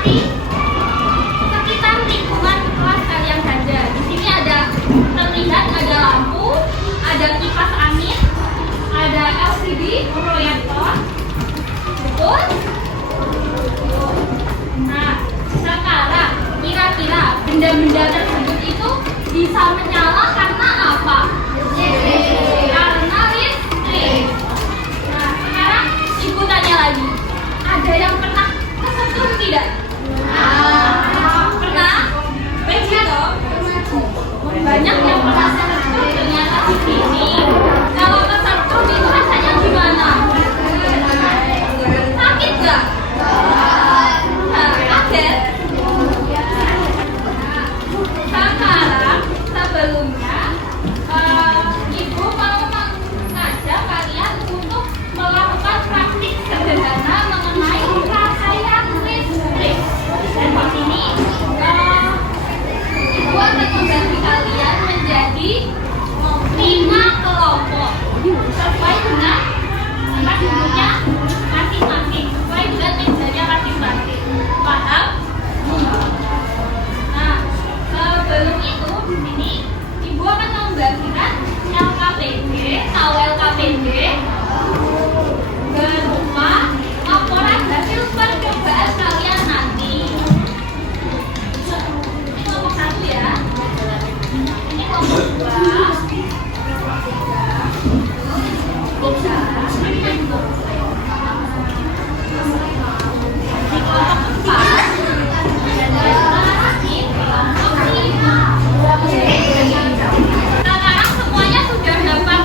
mengamati sekitar lingkungan kelas kalian saja. Di sini ada terlihat ada lampu, ada kipas angin, ada LCD proyektor, betul? Nah, sekarang kira-kira benda-benda tersebut itu bisa menyala karena apa? Karena listrik. Nah, sekarang ibu tanya lagi, ada yang pernah kesetrum tidak? Pernah? Banyak dong. Banyak yang pernah kesetrum ternyata di sini. Kalau kesetrum itu rasanya gimana? Sakit nggak? Nah, kaget. Sekarang sebelumnya ibu mau mengajak kalian untuk melakukan praktik sederhana mengenai rangkaian listrik. Dan di sini ibu akan membagi kalian menjadi 5 kelompok sesuai dengan tempat duduknya masing-masing, sesuai dengan mejanya masing-masing. Paham? Nah, sebelum itu di sini ibu akan membagikan LKPD atau LKPD berupa laporan hasil percobaan kalian nanti. Ini kelompok 1 ya. Ini kelompok 2. Sekarang semuanya sudah dapat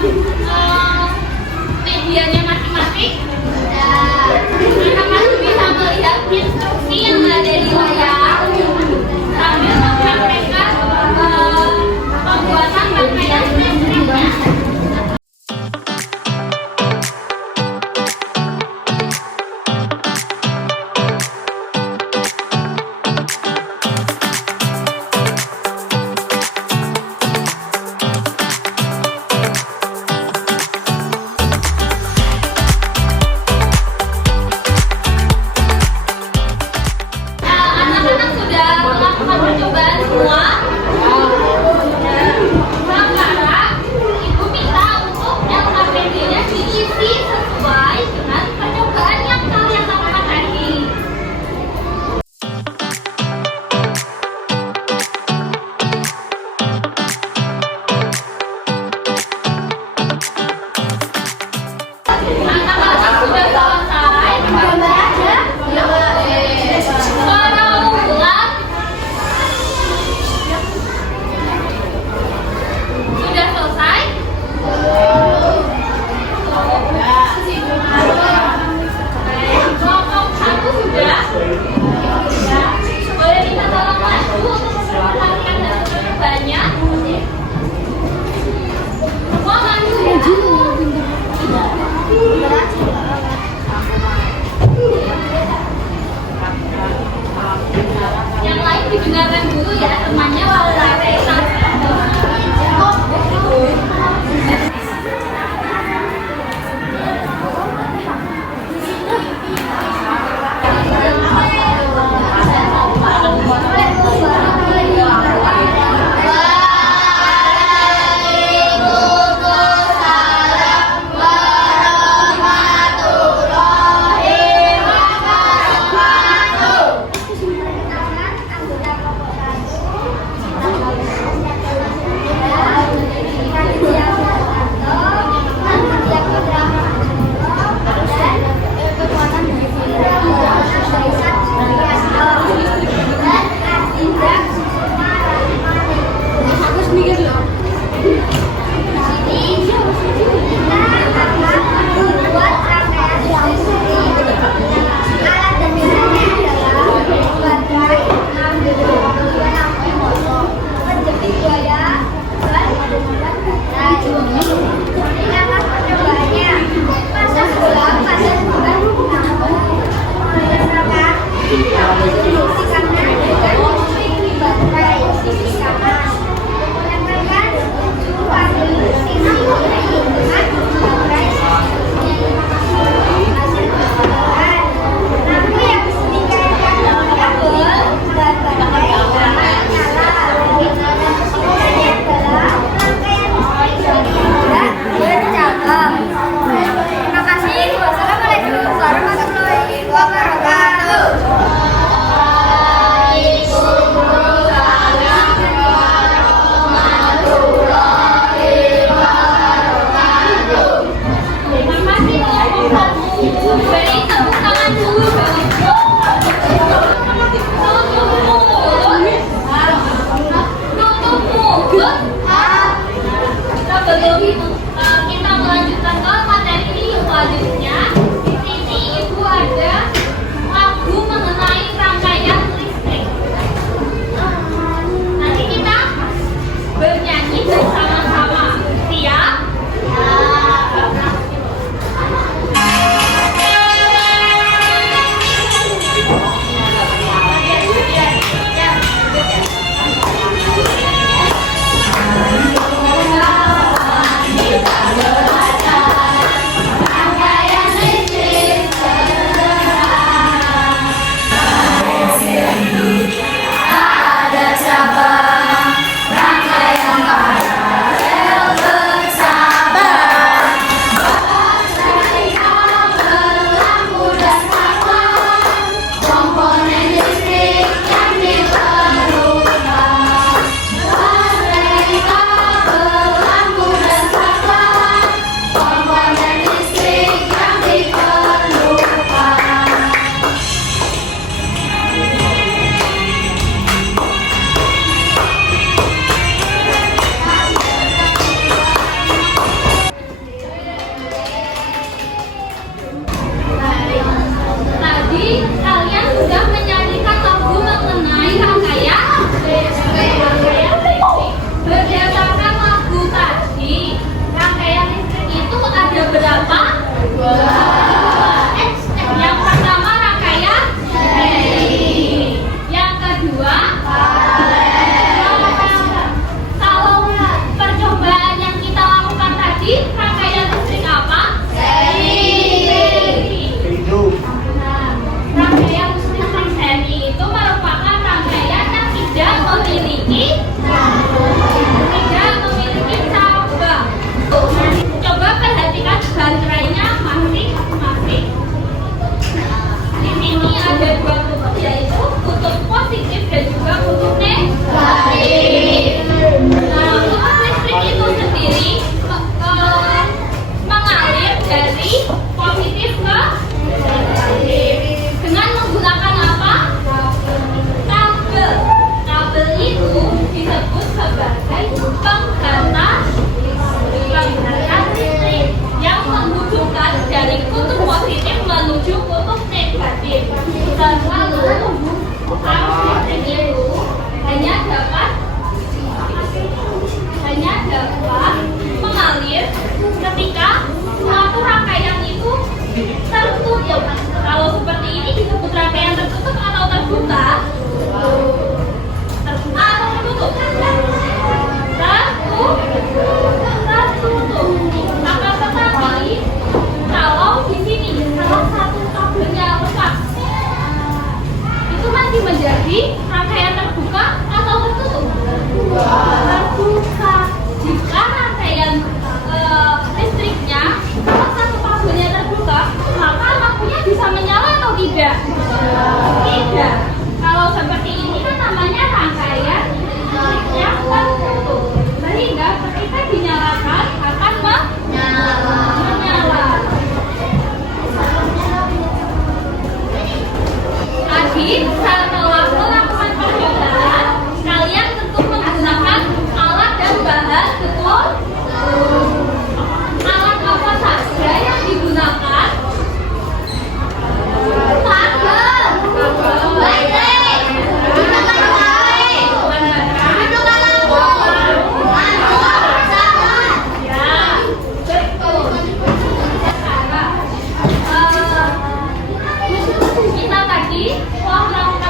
Kita tadi telah melakukan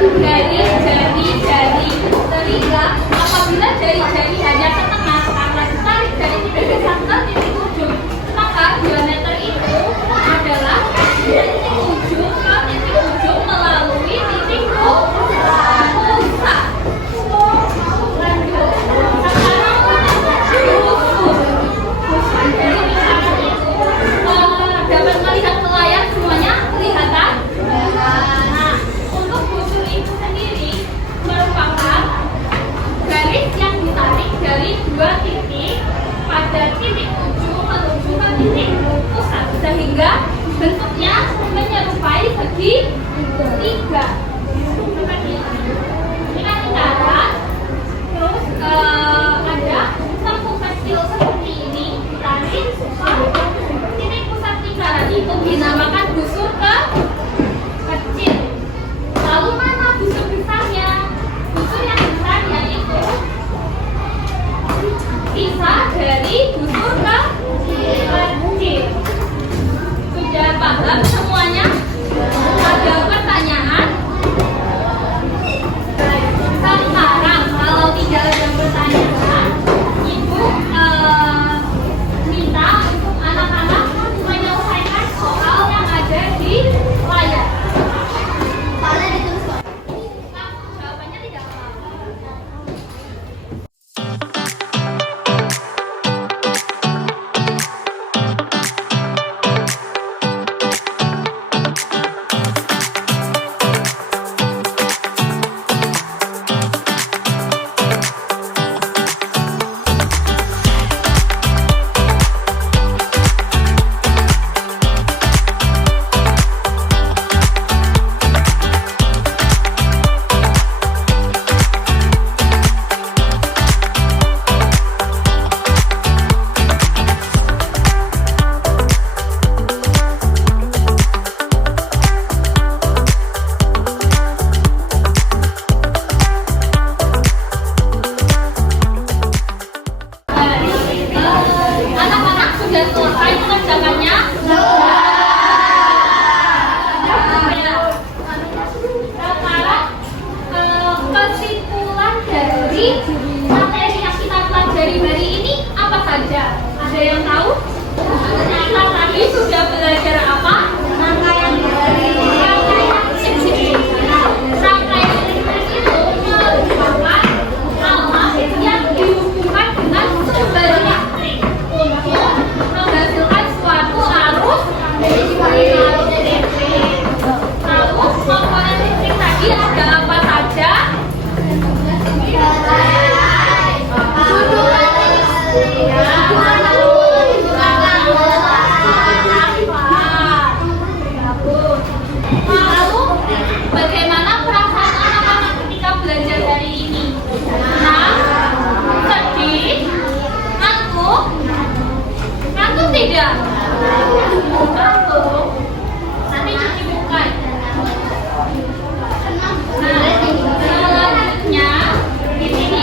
dari jari-jari telinga. Apabila jari-jari hanya setengah karena ditarik dari titik ke titik ujung, maka diameter itu adalah titik ujung ke titik ujung melalui titik pusat. Lanjut. Sekarang busur. Jadi misalkan itu dapat melihat ke layar semuanya kelihatan. Nah, untuk busur itu sendiri merupakan garis yang ditarik dari dua titik pada titik ujung menuju ke titik pusat sehingga bentuknya menyerupai segitiga. Seperti ini. Kita lingkaran, terus ada lengkung kecil seperti ini ditarik ke titik pusat lingkaran itu dinamakan busur kecil. Lalu mana busur besarnya? Busur yang besar yaitu sisa dari busur kecil. Sudah paham semuanya? Ada pertanyaan? Sekarang kalau tidak ada pertanyaan, Ibu minta untuk anak-anak menyelesaikan soal yang ada di layar. Jawabannya tidak apa-apa. Anak-anak sudah selesai mengerjakannya? Sekarang kesimpulan dari materi yang kita pelajari hari ini apa saja? Ada yang tahu? Kita tadi sudah belajar apa? Rangkaian listrik. Rangkaian listrik itu merupakan alat yang dihubungkan dengan sumber listrik untuk menghasilkan suatu arus listrik. Lalu komponen listrik tadi ada apa saja? Lalu bagaimana perasaan anak-anak ketika belajar hari ini? Senang? Sedih? Ngantuk? Ngantuk tidak? Ngantuk? Nanti cuci muka. Nah, selanjutnya di sini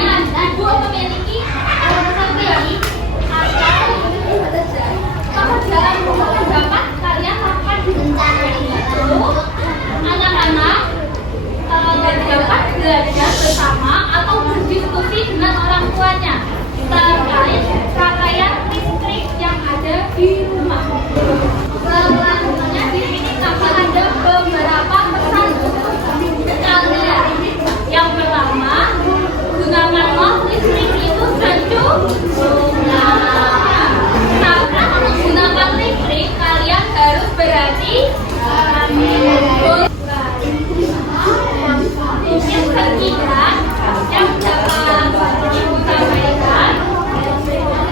Ibu memiliki strategi atau pekerjaan rumah yang dapat kalian lakukan di rumah. Itu anak-anak dapat belajar bersama atau berdiskusi dengan orang tuanya terkait rangkaian listrik yang ada di rumah. Selanjutnya di sini akan ada beberapa pesan untuk kalian. Yang pertama, gunakanlah listrik itu secukupnya. Saat menggunakan listrik, kalian harus berhati-hati. Yang ketiga, yang dapat Ibu sampaikan,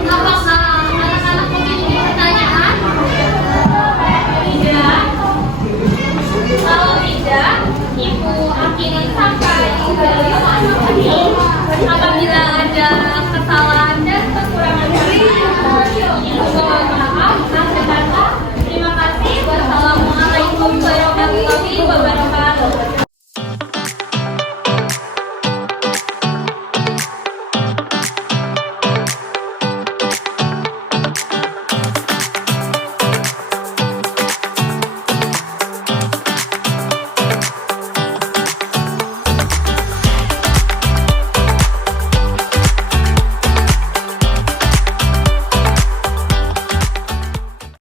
apakah anak-anak memiliki pertanyaan? Tidak. Kalau tidak, Ibu